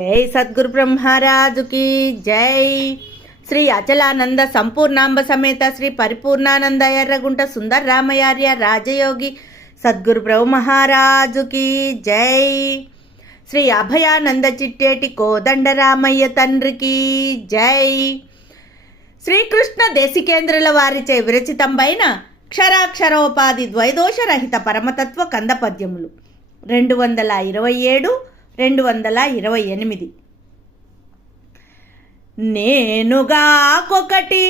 జై సద్గురు బ్రహ్మరాజుకి జై. శ్రీ అచలానంద సంపూర్ణాంబ సమేత శ్రీ పరిపూర్ణానంద ఎర్రగుంట సుందర రామయార్య రాజయోగి సద్గురు బ్రహ్మరాజుకి జై. శ్రీ అభయానంద చిట్టేటి కోదండరామయ్య తండ్రికి జై. శ్రీకృష్ణ దేశికేంద్రుల వారిచే విరచితంపైన క్షరాక్షరోపాధి ద్వైదోషరహిత పరమతత్వ కంద పద్యములు 227, 228. నేనుగాకొకటి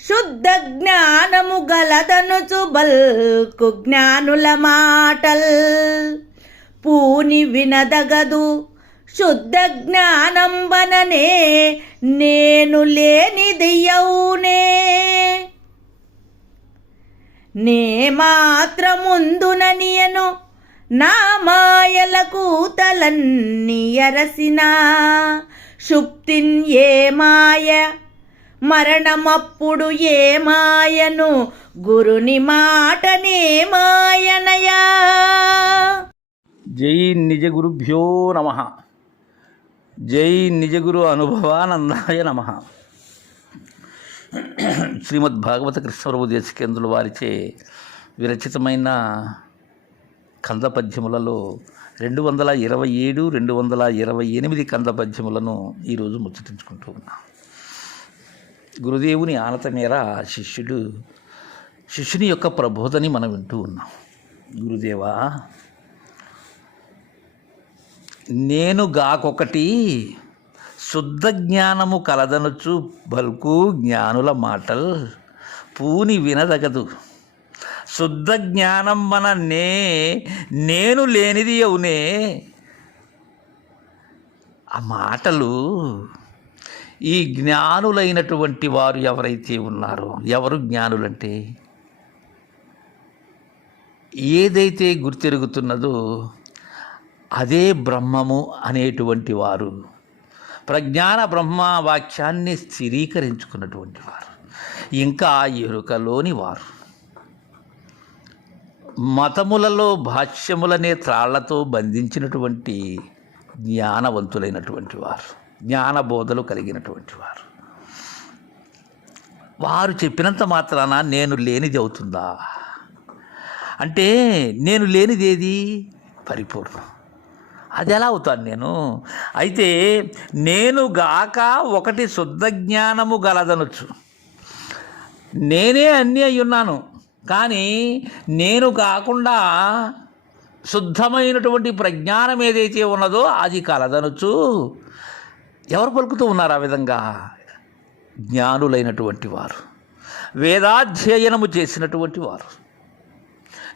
శుద్ధ జ్ఞానము గలదనుచు బల్కు జ్ఞానుల మాటల్ పూని వినదగదు. శుద్ధ జ్ఞానం వననే నేను లేనిదియౌనే. నే మాత్రముందుననియను నా మాయలకు తలన్ని ఎరసిన. శుప్తిన్ ఏ మాయ మరణమప్పుడు ఏ మాయను గురుని మాటనే మాయనయా. జై నిజ గురుభ్యో నమ. జై నిజ గురు అనుభవానందాయ నమ. శ్రీమద్ భాగవత కృష్ణప్రభు దేశికేంద్రుల వారిచే విరచితమైన కంద పద్యములలో 227, 228 కంద పద్యములను ఈరోజు ముచ్చటించుకుంటూ ఉన్నాం. గురుదేవుని ఆనత మేర శిష్యుని యొక్క ప్రబోధని మనం వింటూ ఉన్నాం. గురుదేవా, నేను గాకొకటి శుద్ధ జ్ఞానము కలదనుచు బల్కు జ్ఞానుల మాటల్ పూని వినదగదు. శుద్ధ జ్ఞానం మన నేను లేనిది అవునే. ఆ మాటలు ఈ జ్ఞానులైనటువంటి వారు ఎవరైతే ఉన్నారో, ఎవరు జ్ఞానులంటే ఏదైతే గుర్తెరుగుతున్నదో అదే బ్రహ్మము అనేటువంటి వారు, ప్రజ్ఞాన బ్రహ్మ వాక్యాన్ని స్థిరీకరించుకున్నటువంటి వారు, ఇంకా ఎరుకలోని వారు, మతములలో భాష్యములనే త్రాళ్లతో బంధించినటువంటి జ్ఞానవంతులైనటువంటి వారు, జ్ఞానబోధలు కలిగినటువంటి వారు. వారు చెప్పినంత మాత్రాన నేను లేనిది అవుతుందా అంటే, నేను లేనిదేది పరిపూర్ణం. అది ఎలా అవుతాను నేను? అయితే నేను గాక ఒకటి శుద్ధ జ్ఞానము గలదనొచ్చు. నేనే అన్నీ అయ్యున్నాను, కానీ నేను కాకుండా శుద్ధమైనటువంటి ప్రజ్ఞానం ఏదైతే ఉన్నదో అది కలదనొచ్చు. ఎవరు పలుకుతూ ఉన్నారు ఆ విధంగా? జ్ఞానులైనటువంటి వారు, వేదాధ్యయనము చేసినటువంటి వారు,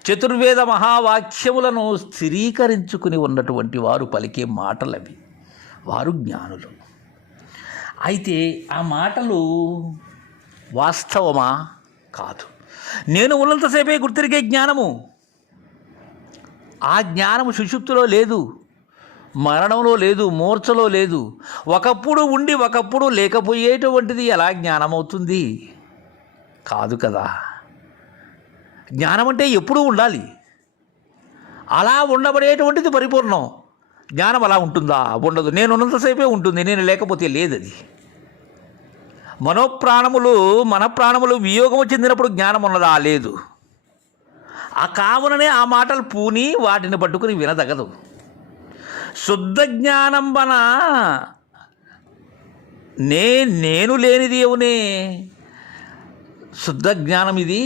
చతుర్వేద మహావాక్యములను స్థిరీకరించుకుని ఉన్నటువంటి వారు పలికే మాటలవి. వారు జ్ఞానులు. అయితే ఆ మాటలు వాస్తవమా? కాదు. నేను ఉన్నంతసేపే గుర్తిరిగే జ్ఞానము. ఆ జ్ఞానము సుషుప్తిలో లేదు, మరణంలో లేదు, మూర్ఛలో లేదు. ఒకప్పుడు ఉండి ఒకప్పుడు లేకపోయేటువంటిది ఎలా జ్ఞానమవుతుంది? కాదు కదా. జ్ఞానం అంటే ఎప్పుడూ ఉండాలి. అలా ఉండబడేటువంటిది పరిపూర్ణం. జ్ఞానం అలా ఉంటుందా? ఉండదు. నేను ఉన్నంతసేపే ఉంటుంది, నేను లేకపోతే లేదు. అది మన ప్రాణములు వియోగము చెందినప్పుడు జ్ఞానం ఉన్నదా? లేదు. ఆ కావుననే ఆ మాటలు పూని వాటిని పట్టుకుని వినదగదు. శుద్ధ జ్ఞానం వన నేను లేనిది అవునే. శుద్ధ జ్ఞానం ఇది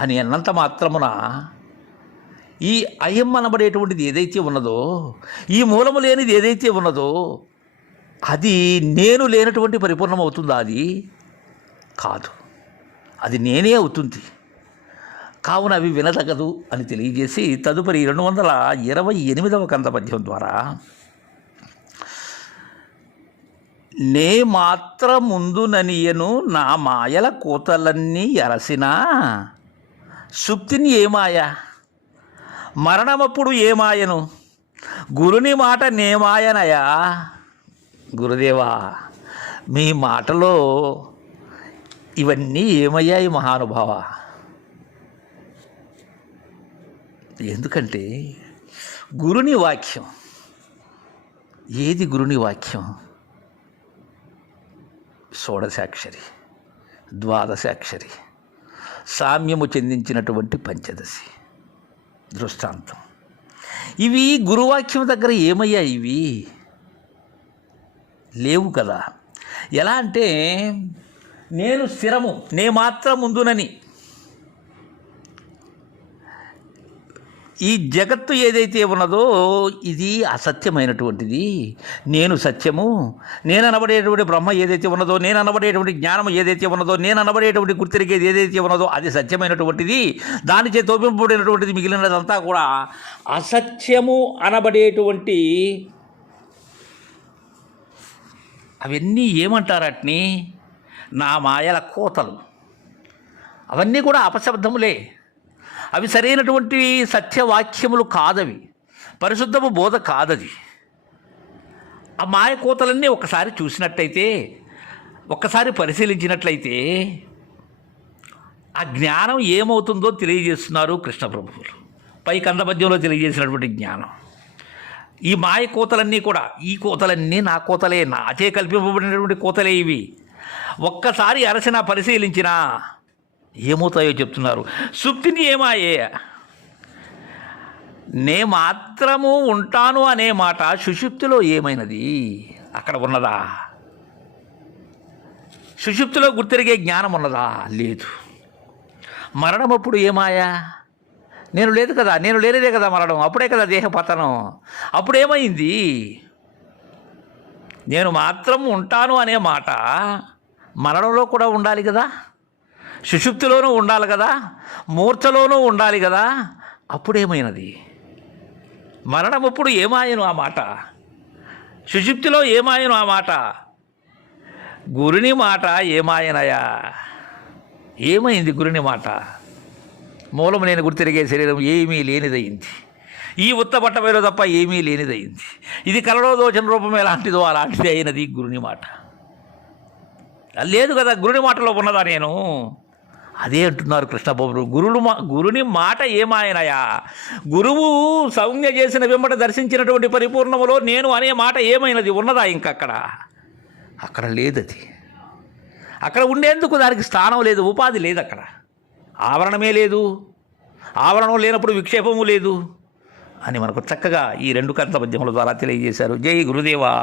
అని అన్నంత మాత్రమున ఈ అయం అనబడేటువంటిది ఏదైతే ఉన్నదో, ఈ మూలము లేనిది ఏదైతే ఉన్నదో అది నేను లేనటువంటి పరిపూర్ణం అవుతుందా? అది కాదు. అది నేనే అవుతుంది. కావున అవి వినదగదు అని తెలియజేసి తదుపరి 228వ కంద పద్యం ద్వారా నే మాత్రముందుననియను నా మాయల కూతలన్నీ ఎరసినా. సుప్తిని ఏ మాయ, మరణమప్పుడు ఏ మాయను గురుని మాట నే మాయనయా. గురుదేవా, మీ మాటలో ఇవన్నీ ఏమయ్యాయి మహానుభావ? ఎందుకంటే గురుని వాక్యం ఏది గురుని వాక్యం? షోడశాక్షరి, ద్వాదశాక్షరి, సామ్యము చెందించినటువంటి పంచదశి, దృష్టాంతం. ఇవి గురువాక్యం దగ్గర ఏమయ్యా? ఇవి లేవు కదా. ఎలా అంటే నేను స్థిరము, నే మాత్రం ముందునని, ఈ జగత్తు ఏదైతే ఉన్నదో ఇది అసత్యమైనటువంటిది, నేను సత్యము, నేను అనబడేటువంటి బ్రహ్మ ఏదైతే ఉన్నదో, నేను అనబడేటువంటి జ్ఞానం ఏదైతే ఉన్నదో, నేను అనబడేటువంటి గుర్తిరిగేది ఏదైతే ఉన్నదో అది సత్యమైనటువంటిది, దానిచే తోపింపబడినటువంటిది మిగిలినదంతా కూడా అసత్యము అనబడేటువంటి అవన్నీ ఏమంటారట్ని? నా మాయల కోతలు. అవన్నీ కూడా అపశబ్దములే, అవి సరైనటువంటి సత్యవాక్యములు కాదవి, పరిశుద్ధము బోధ కాదది. ఆ మాయ కోతలన్నీ ఒకసారి చూసినట్లయితే, ఒక్కసారి పరిశీలించినట్లయితే ఆ జ్ఞానం ఏమవుతుందో తెలియజేస్తున్నారు కృష్ణ ప్రభువులు. పై కందపద్యంలో తెలియజేసినటువంటి జ్ఞానం. ఈ మాయ కోతలన్నీ కూడా, ఈ కోతలన్నీ నా కోతలే, నాచే కల్పింపబడినటువంటి కోతలే ఇవి. ఒక్కసారి అరసినా పరిశీలించినా ఏమవుతాయో చెప్తున్నారు. సుప్తిని ఏమాయే? నే మాత్రము ఉంటాను అనే మాట సుషుప్తిలో ఏమైనది? అక్కడ ఉన్నదా? సుషుప్తిలో గుర్తిరిగే జ్ఞానం ఉన్నదా? లేదు. మరణం అప్పుడు ఏమాయా? నేను లేదు కదా, నేను లేనిదే కదా మరణం, అప్పుడే కదా దేహపతనం. అప్పుడేమైంది? నేను మాత్రం ఉంటాను అనే మాట మరణంలో కూడా ఉండాలి కదా, సుషుప్తిలోనూ ఉండాలి కదా, మూర్ఛలోనూ ఉండాలి కదా. అప్పుడేమైనది? మరణం అప్పుడు ఏమాయను ఆ మాట? సుషుప్తిలో ఏమాయను ఆ మాట? గురుని మాట ఏమాయనయా? ఏమైంది గురుని మాట? మూలము నేను గుర్తిరిగే శరీరం ఏమీ లేనిదయింది, ఈ ఉత్తపట్టమేలో తప్ప ఏమీ లేనిదయింది. ఇది కలలో దోచన రూపం ఎలాంటిదో అలాంటిది అయినది గురుని మాట. లేదు కదా, గురుని మాటలో ఉన్నదా నేను? అదే అంటున్నారు కృష్ణబాబు. గురుని మాట ఏమాయనయా? గురువు సంజ్ఞ చేసిన వెంబట దర్శించినటువంటి పరిపూర్ణములో నేను అనే మాట ఏమైనది? ఉన్నదా ఇంకక్కడ? అక్కడ లేదది. అక్కడ ఉండేందుకు దానికి స్థానం లేదు, ఉపాధి లేదు. అక్కడ ఆవరణమే లేదు, ఆవరణం లేనప్పుడు విక్షేపము లేదు అని మనకు చక్కగా ఈ రెండు కంద పద్యముల ద్వారా తెలియజేశారు. జై గురుదేవా.